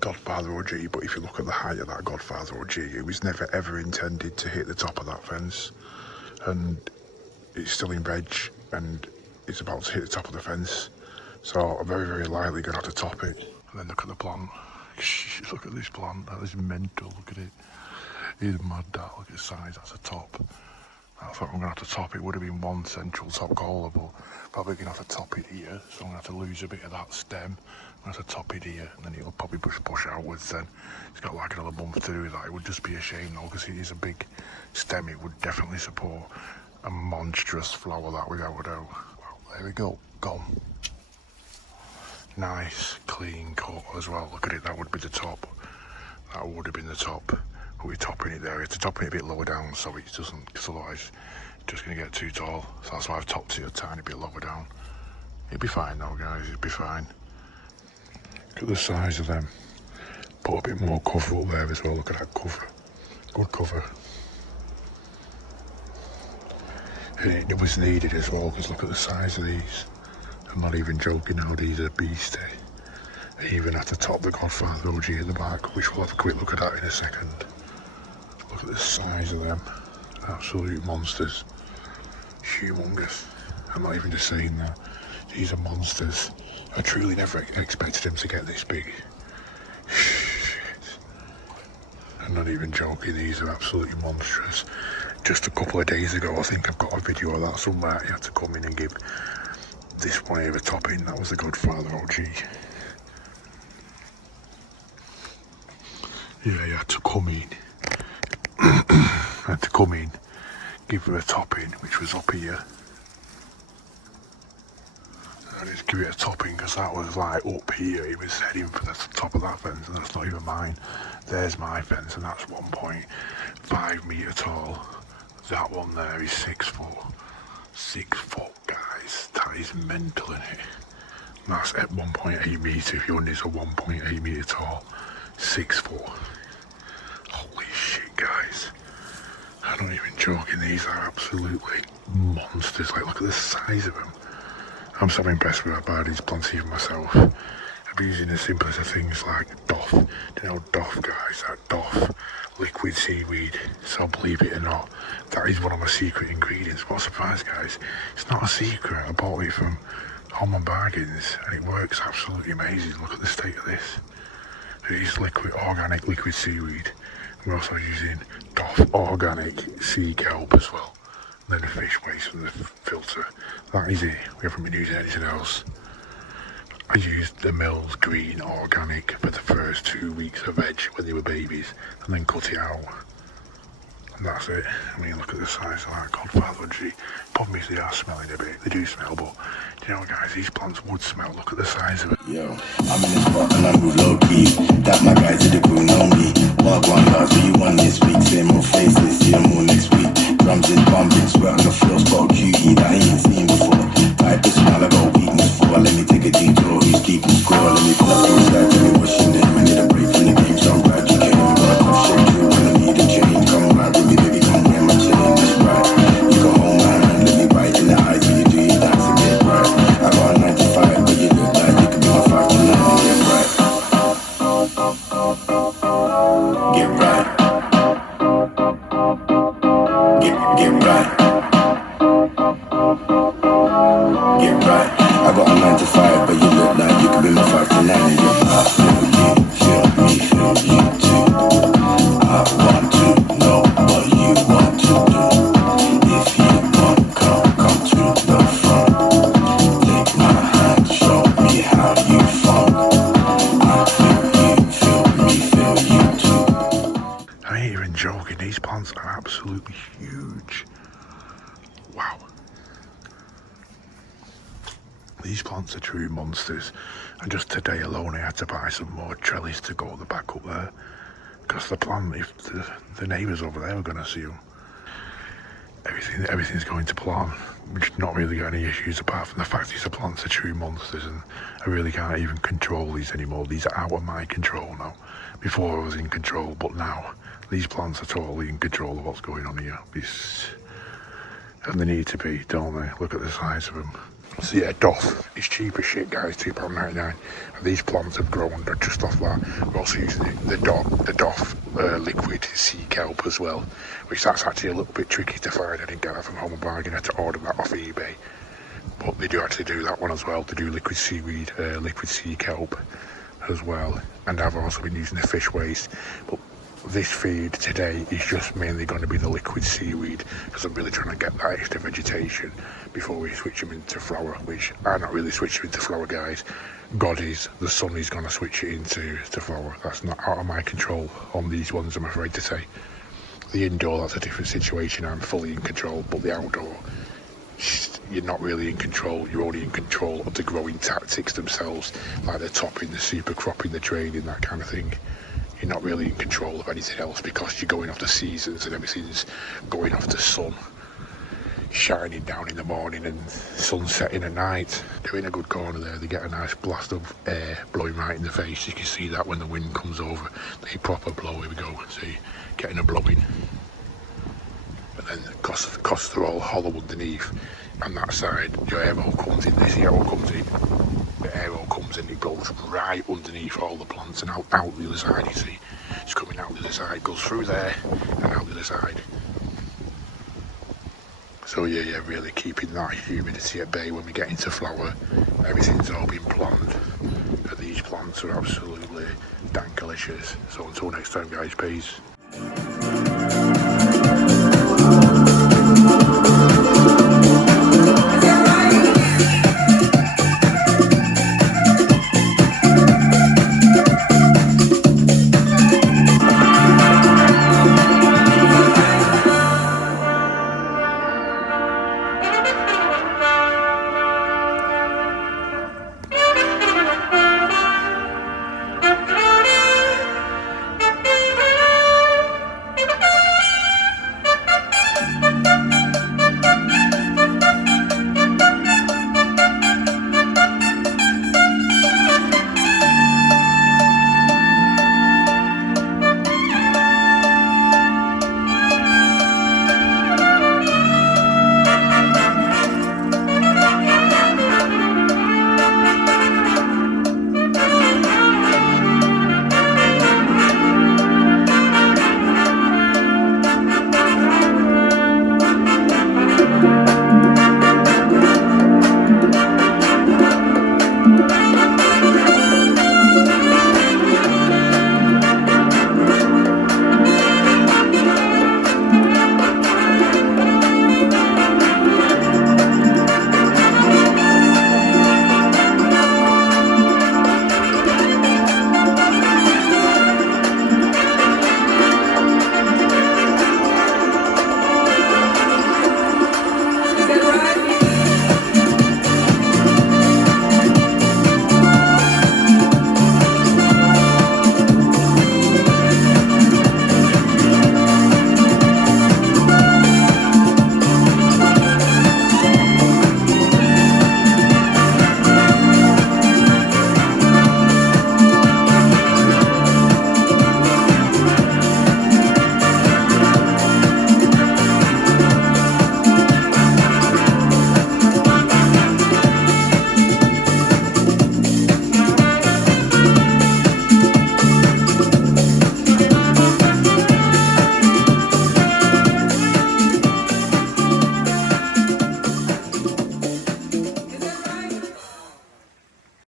Godfather OG, but if you look at the height of that Godfather OG, it was never ever intended to hit the top of that fence, and it's still in veg and it's about to hit the top of the fence, so I'm very, very likely going to have to top it. And then look at the plant. Look at this plant, that is mental, look at it. It's mad, that, look at the size, that's a top. I thought I'm going to have to top it. Would have been one central top collar, but probably going to have to top it here, so I'm going to have to lose a bit of that stem. I'm going to have to top it here, and then it'll probably push outwards then. It's got like another month to do that. It would just be a shame though, because it is a big stem. It would definitely support a monstrous flower, that, without a doubt. Well, there we go, gone. Nice, clean cut as well. Look at it, that would be the top. That would have been the top. But we're topping it there. It's topping it a bit lower down so it doesn't, because otherwise it's just going to get too tall. So that's why I've topped it a tiny bit lower down. It'll be fine though, guys, it'll be fine. Look at the size of them. Put a bit more cover up there as well. Look at that cover. Good cover. And it was needed as well, because look at the size of these. I'm not even joking now, these are beastie. Even at the top, the Godfather OG at the back, which we'll have a quick look at that in a second. Look at the size of them. Absolute monsters. Humongous. I'm not even just saying that. These are monsters. I truly never expected them to get this big. Shit. I'm not even joking, these are absolutely monstrous. Just a couple of days ago, I think I've got a video of that somewhere. You had to come in and give this one here a topping. That was the Godfather OG. Yeah, you had to come in. Had to come in, give her a topping, which was up here. I just give it a topping because that was like up here. He was heading for the top of that fence, and that's not even mine. There's my fence, and that's 1.5 metre tall. That one there is 6 foot. 6 foot, guys. That is mental, isn't it? And that's at 1.8 metre. If your units are 1.8 metre tall, 6 foot. Holy shit, guys. I'm not even joking. These are absolutely monsters. Like, look at the size of them. I'm so impressed with how bad these plants even myself. I've been using the simplest of things like doff. Do you know doff, guys? That doff liquid seaweed. So believe it or not, that is one of my secret ingredients. What a surprise, guys. It's not a secret. I bought it from Home Bargains and it works absolutely amazing. Look at the state of this. It is liquid, organic liquid seaweed. We're also using doff organic sea kelp as well. And then the fish waste from the filter. That is it. We haven't been using anything else. I used the Mills Green Organic for the first 2 weeks of veg when they were babies, and then cut it out. And that's it. I mean, look at the size of that Godfather OG. Problem is they are smelling a bit. They do smell, but do you know what, guys? These plants would smell. Look at the size of it. Yo, I'm in the spot and I move low key. That my guys in the crew know me. Walk one bars, what you want this week? Same more faces, see them all next week. Drums is bumping, swear on the floor, spot cutie that I ain't seen before. Type of smile I got weakness for. Let me take a detour, who's keeping score? Let me pull up those guys, tell me what's your name. I need a break from the game, so I'm glad you came. Got tough shit through when I need a change. Come right with me, baby, come wear my chain. That's right. You can hold my hand, look me right in the eyes when you do your dance and get right. I got a 9 to 5, but you look like you could be my 5 to 9 and get right. Get right. Get right. Get right. I got a 9 to 5, but you look like you could be my 5 to 9 and get right. I feel you, feel me, feel you too. I want to know what you want to do. If you want, come to the front. Take my hand, show me how you funk. I feel you, feel me, feel you too. I ain't even joking. These plants are absolutely huge. Wow. These plants are true monsters. And just today alone I had to buy some more trellis to go at the back up there. Because the plant, if the neighbours over there were going to see them. Everything's going to plan. We've not really got any issues apart from the fact these plants are true monsters and I really can't even control these anymore. These are out of my control now. Before I was in control, but now these plants are totally in control of what's going on here. And they need to be, don't they? Look at the size of them. So yeah, doff is cheap as shit, guys, £2.99. And these plants have grown just off that. We're also using the doff liquid sea kelp as well, which that's actually a little bit tricky to find. I didn't get that from Home and Bargain. I had to order that off eBay. But they do actually do that one as well. They do liquid seaweed, liquid sea kelp as well. And I've also been using the fish waste. But this feed today is just mainly going to be the liquid seaweed, because I'm really trying to get that extra vegetation before we switch them into flower, which I'm not really switching into flower, guys. God is, the sun is going to switch it into flower. That's not out of my control on these ones, I'm afraid to say. The indoor, that's a different situation. I'm fully in control, but the outdoor, you're not really in control. You're only in control of the growing tactics themselves, like the topping, the super cropping, the draining, that kind of thing. You're not really in control of anything else, because you're going off the seasons and everything's going off the sun shining down in the morning and sun setting at night. They're in a good corner there. They get a nice blast of air blowing right in the face. You can see that when the wind comes over, they proper blow. Here we go, see, getting a blowing. And then because they're all hollow underneath, and that side, your air hole comes in, this air hole comes in, the air hole comes in, it goes right underneath all the plants and out the other side, you see. It's coming out the other side, goes through there and out the other side. So yeah, really keeping that humidity at bay when we get into flower. Everything's all been planned, and these plants are absolutely dankalicious. So until next time, guys, peace.